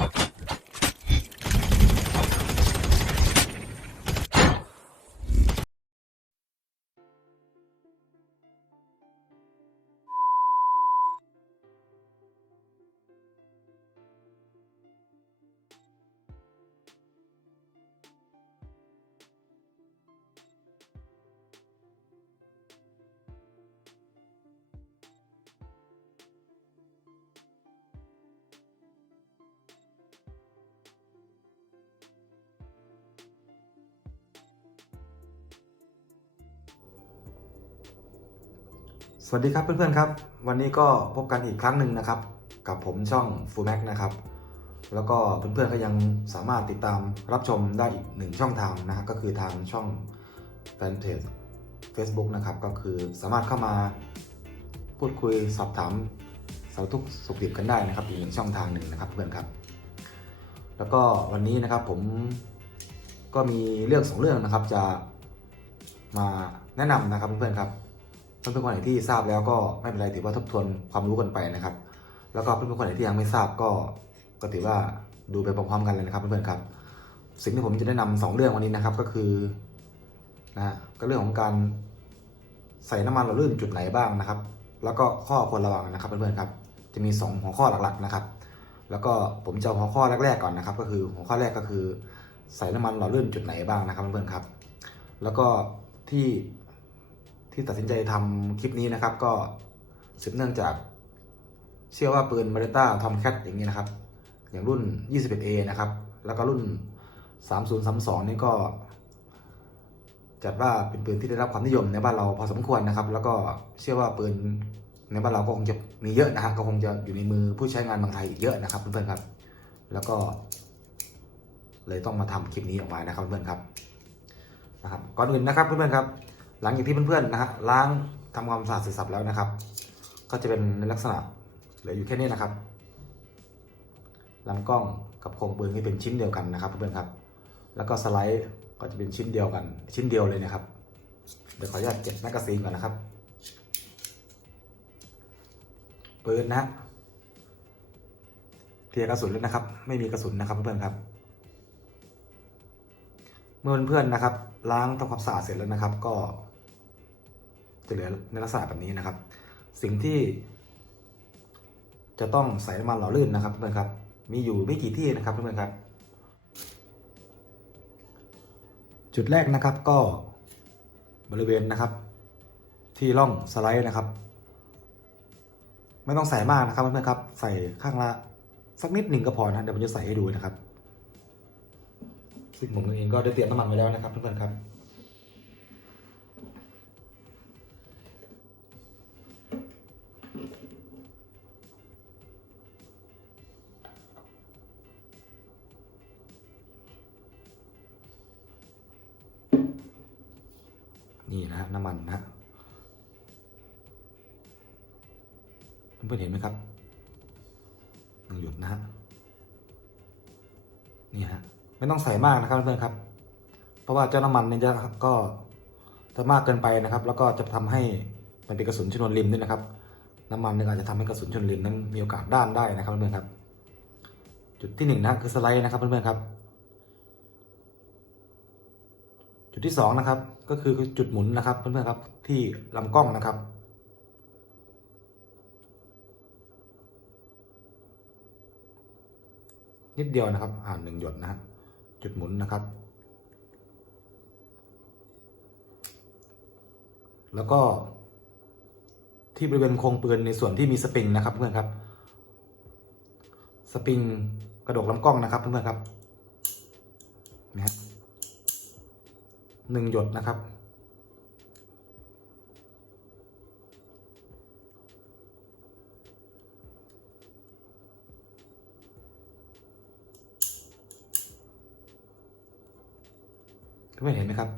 Okay. สวัสดีครับเพื่อนๆครับ วันนี้ก็พบกันอีกครั้งหนึ่งนะครับ กับผมช่อง f u l l m a x นะครับ แล้วก็เพื่อนๆก็ยังสามารถติดตามรับชมได้อีกหนึ่งช่องทางนะก็คือทางช่องแฟนเพจ Facebook นะครับ ก็คือสามารถเข้ามาพูดคุยสอบถามสารทุกสุขดิบกันได้นะครับอีกหนึ่งช่องทางหนึ่งนะครับเพื่อนครับ แล้วก็วันนี้นะครับผมก็มีเรื่องสองเรื่องนะครับจะมาแนะนำนะครับเพื่อนๆครับ เพื่อนๆคนไหนที่ทราบแล้วก็ไม่เป็นไรถือว่าทบทวนความรู้กันไปนะครับ แล้วก็เพื่อนๆคนไหนที่ยังไม่ทราบก็ก็ถือว่าดูไปพร้อมๆกันเลยนะครับเพื่อนๆครับ สิ่งที่ผมจะแนะนำสองเรื่องวันนี้นะครับก็คือนะก็เรื่องของการใส่น้ำมันหล่อลื่นจุดไหนบ้างนะครับ แล้วก็ข้อควรระวังนะครับเพื่อนๆครับ จะมีสองหัวข้อหลักๆนะครับ แล้วก็ผมจะเอาหัวข้อแรกๆก่อนนะครับ ก็คือหัวข้อแรกก็คือ ใส่น้ำมันหล่อลื่นจุดไหนบ้างนะครับเพื่อนๆครับ แล้วก็ที่ ที่ตัดสินใจทำคลิปนี้นะครับ ก็สืบเนื่องจากเชื่อว่าปืน b า r เ t ต้าทอมแคทอย่างนี้นะครับ อย่างรุ่น 21A นะครับ แล้วก็รุ่น 3032 นี่ก็จัดว่าเป็นปืนที่ได้รับความนิยมในบ้านเราพอสมควรนะครับ แล้วก็เชื่อว่าปืนในบ้านเราก็คงจะมีเยอะนะครับ ก็คงจะอยู่ในมือผู้ใช้งานบางไทยเยอะนะครับเพื่อนๆครับ แล้วก็ เลยต้องมาทำคลิปนี้ออกมานะครับเพื่อนๆครับนะครับก่อนอื่นนะครับเพื่อนๆครับ หลังจากที่เพื่อนๆนะฮะล้างทำความสะอาดเสร็จสับแล้วนะครับ ก็จะเป็นในลักษณะเหลืออยู่แค่นี้นะครับลำกล้องกับโครงปืนที่เป็นชิ้นเดียวกันนะครับเพื่อนๆครับ แล้วก็สไลด์ก็จะเป็นชิ้นเดียวกัน ชิ้นเดียวเลยนะครับ เดี๋ยวขออนุญาตเก็บแมกกาซีนก่อนนะครับปืนนะฮะเคลียร์กระสุนแล้วนะครับ ไม่มีกระสุนนะครับเพื่อนๆครับ เมื่อเพื่อนๆนะครับ ล้างทำความสะอาดเสร็จแล้วนะครับ ก็ จะเหลือในลักษณะแบบนี้นะครับ สิ่งที่ จะต้องใส่น้ำมันหล่อลื่นนะครับเพื่อนครับ มีอยู่ไม่กี่ที่นะครับเพื่อนครับ จุดแรกนะครับก็บริเวณนะครับ ที่ร่องสไลด์นะครับ ไม่ต้องใส่มากนะครับเพื่อนครับ ใส่ข้างละสักนิดหนึ่งก็พอนะเดี๋ยวผมจะใส่ให้ดูนะครับซึ่งผมเองก็ได้เตรียมน้ำมันไว้แล้วนะครับเพื่อนๆครับ ฮะน้ำมันนะฮะเพื่อนเห็นไหมครับหนึ่งหยดนะฮะนี่ฮะไม่ต้องใส่มากนะครับเพื่อนครับ เพราะว่าเจ้าน้ำมันเนี่ยจะก็จะมากเกินไปนะครับ แล้วก็จะทำให้มันเป็นกระสุนชนวนริมด้วยนะครับ น้ำมันเนี่ยอาจจะทำให้กระสุนชนวนริมนั้นมีโอกาสด้านได้นะครับเพื่อนครับ จุดที่หนึ่งนะคือสไลด์นะครับเพื่อนๆครับ จุดที่สองนะครับก็คือจุดหมุนนะครับเพื่อนๆครับที่ลำกล้องนะครับ นิดเดียวนะครับอ่านหนึ่งหยดนะจุดหมุนนะครับ แล้วก็ที่บริเวณโครงปืนในส่วนที่มีสปริงนะครับเพื่อนครับ สปริงกระดกลำกล้องนะครับเพื่อนๆครับนะฮะ หนึ่งหยดนะครับเพื่อนเห็นไหมครับ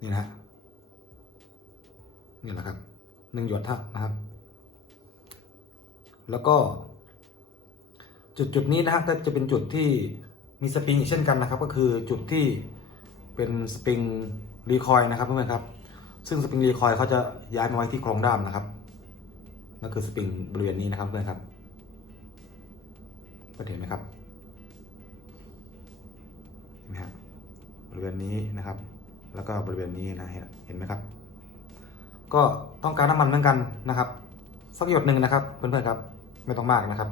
นี่นะฮะนี่แหละครับหนึ่งหยดเท่านะครับ แล้วก็ จุดจุดนี้นะฮะก็จะเป็นจุดที่มีสปริงอีกเช่นกันนะครับ ก็คือจุดที่ เป็นสปริงรีคอยล์นะครับเพื่อนๆครับ ซึ่งสปริงรีคอยล์เขาจะย้ายมาไว้ที่โครงด้ามนะครับนั่นคือสปริงบริเวณนี้นะครับเพื่อนครับก็เห็นไหมครับเห็นไหมครับบริเวณนี้นะครับ แล้วก็บริเวณนี้นะเห็นเห็นไหมครับ ก็ต้องการน้ำมันเหมือนกันนะครับสักหยดหนึ่งนะครับเพื่อนๆครับ ไม่ต้องมากนะครับ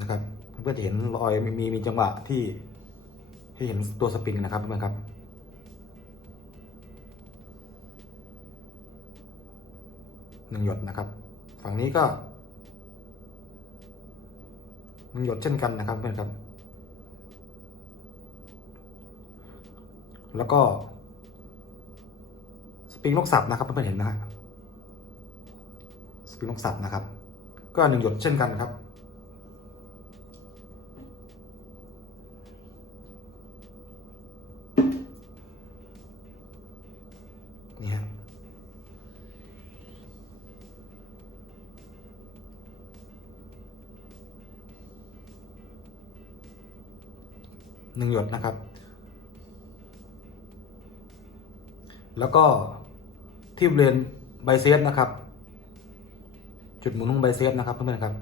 นะครับ เพื่อนๆจะเห็นรอยมีมีจังหวะที่ที่เห็นตัวสปริงนะครับเพื่อนครับหนึ่งหยดนะครับ ฝั่งนี้ก็หนึ่งหยดเช่นกันนะครับเพื่อนครับ แล้วก็ สปริงนกสับนะครับเพื่อนๆเห็นนะฮะสปริงนกสับนะครับ ก็หนึ่งหยดเช่นกันครับ หนึ่งหยดนะครับ แล้วก็ที่บริเวณไบเซฟนะครับ จุดหมุนของไบเซฟนะครับเพื่อนๆครับ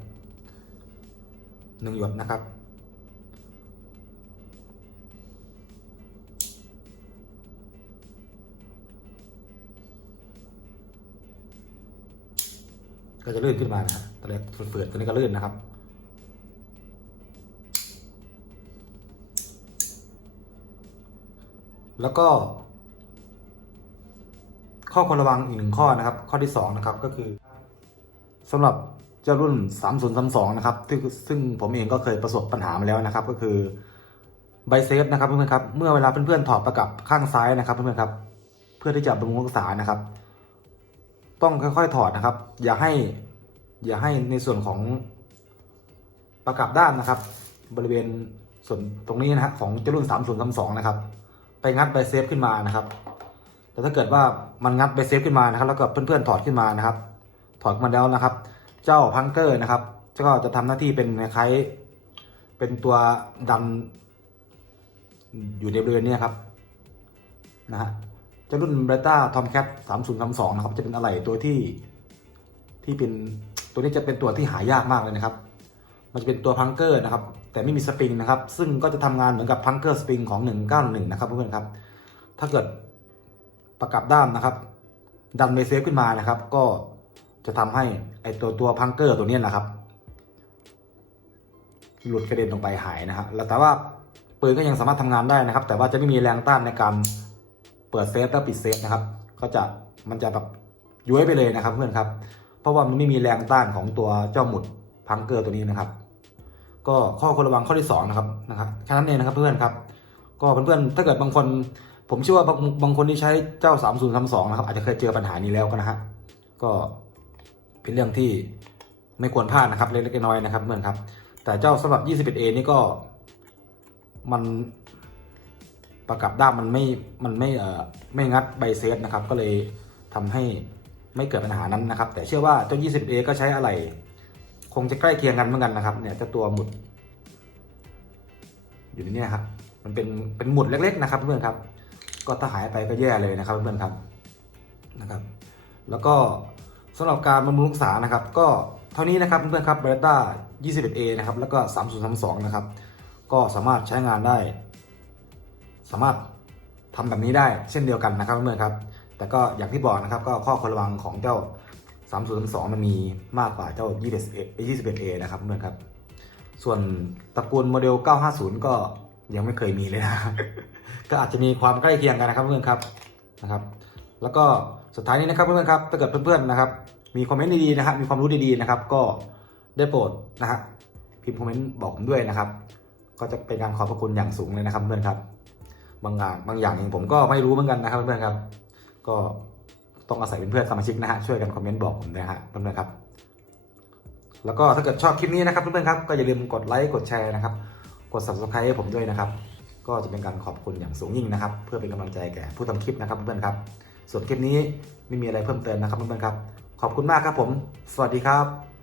หนึ่งหยดนะครับก็จะลื่นขึ้นมานะครับตอนแรกฝืดๆตอนนี้ก็ลื่นนะครับ แล้วก็ข้อควรระวังอีกหนึ่งข้อนะครับ ข้อที่สองนะครับก็คือสำหรับเจ้ารุ่น 3032 นะครับซึ่งซึ่งผมเองก็เคยประสบปัญหามาแล้วนะครับ ก็คือไบเซฟนะครับเพื่อนๆครับเมื่อเวลาเพื่อนๆถอดประกับข้างซ้ายนะครับเพื่อนๆครับ เพื่อที่จะบำรุงรักษานะครับ ต้องค่อยๆถอดนะครับ อย่าให้ อย่าให้ในส่วนของประกับด้านนะครับ บริเวณส่วนตรงนี้นะฮะของเจ้ารุ่น 3032 นะครับ ไปงัดไบเซฟขึ้นมานะครับ แต่ถ้าเกิดว่ามันงัดไบเซฟขึ้นมานะครับ แล้วก็เพื่อนๆถอดขึ้นมานะครับ ถอดมาแล้วนะครับ เจ้าพังเกอร์นะครับก็จะทำหน้าที่เป็นคล้ายเป็นตัวดันอยู่ในบริเวณนี้ครับนะฮะเจ้ารุ่นเบต้าทอมแคทสามศูนย์สามสองนะครับ จะเป็นอะไรตัวที่ที่เป็นตัวนี้จะเป็นตัวที่หายากมากเลยนะครับ มันจะเป็นตัวพังเกอร์นะครับ แต่ไม่มีสปริงนะครับ ซึ่งก็จะทำงานเหมือนกับพังเกอร์สปริงของ 191 นะครับเพื่อนๆครับ ถ้าเกิดประกับด้ามนะครับดันเบเซฟขึ้นมานะครับ ก็จะทำให้ไอตัวตัวพังเกอร์ตัวนี้นะครับ หลุดกระเด็นลงไปหายนะครับแล้วแต่ว่าปืนก็ยังสามารถทำงานได้นะครับ แต่ว่าจะไม่มีแรงต้านในการเปิดเซฟและปิดเซฟนะครับ ก็จะมันจะแบบย้วยไปเลยนะครับเพื่อนครับ เพราะว่ามันไม่มีแรงต้านของตัวเจ้าหมุดพังเกอร์ตัวนี้นะครับ ก็ข้อควรระวังข้อที่สองนะครับนะครับแค่นั้นเองนะครับเพื่อนครับ ก็เพื่อนๆถ้าเกิดบางคน ผมเชื่อว่าบางบางคนที่ใช้เจ้า3032นะครับอาจจะเคยเจอปัญหานี้แล้วก็นะฮะก็เป็นเรื่องที่ไม่ควรพลาดนะครับเล็กๆน้อยๆนะครับเพื่อนครับ แต่เจ้าสำหรับ 21A นี่ก็มันประกับด้ามมันไม่ มันไม่เอ่อไม่งัดใบเซฟนะครับ ก็เลยทำให้ไม่เกิดปัญหานั้นนะครับ แต่เชื่อว่าเจ้า 21A ก็ใช้อะไร คงจะใกล้เคียงกันเหมือนกันนะครับ เนี่ยเจ้าตัวหมุด อยู่ในนี้ครับ มันเป็นเป็นหมุดเล็ก ๆ นะครับเพื่อนครับ ก็ถ้าหายไปก็แย่เลยนะครับเพื่อนครับนะครับ แล้วก็สำหรับการบำรุงรักษานะครับ ก็เท่านี้นะครับเพื่อนครับเบต้า 21A นะครับ แล้วก็ 3032 นะครับ ก็สามารถใช้งานได้ สามารถทำแบบนี้ได้เช่นเดียวกันนะครับเพื่อนครับ แต่ก็อย่างที่บอกนะครับ ก็ข้อควรระวังของเจ้า 3032มันมีมากกว่าเจ้า 21A นะครับเพื่อนครับ ส่วนตระกูลโมเดล950ก็ยังไม่เคยมีเลยนะ ก็อาจจะมีความใกล้เคียงกันนะครับเพื่อนครับนะครับ แล้วก็สุดท้ายนี้นะครับเพื่อนๆครับถ้าเกิดเพื่อนๆนะครับ มีคอมเมนต์ดีๆนะครับ มีความรู้ดีๆนะครับ ก็ได้โปรดนะฮะพิมพ์คอมเมนต์บอกผมด้วยนะครับ ก็จะเป็นการขอบพระคุณอย่างสูงเลยนะครับเพื่อนครับ บางอย่างบางอย่างเองผมก็ไม่รู้เหมือนกันนะครับเพื่อนๆครับ ก็ ต้องอาศัยเเพื่อนสมาชิกนะฮะช่วยกันคอมเมนต์บอกผมนะฮะเพื่อนๆครับ แล้วก็ถ้าเกิดชอบคลิปนี้นะครับเพื่อนๆครับก็อย่าลืมกดไลค์กดแชร์นะครับ กด subscribe ให้ผมด้วยนะครับ ก็จะเป็นการขอบคุณอย่างสูงยิ่งนะครับ เพื่อเป็นกำลังใจแก่ผู้ทำคลิปนะครับเพื่อนๆครับส่วนคลิปนี้ไม่มีอะไรเพิ่มเติมนะครับเพื่อนๆครับ ขอบคุณมากครับผม สวัสดีครับ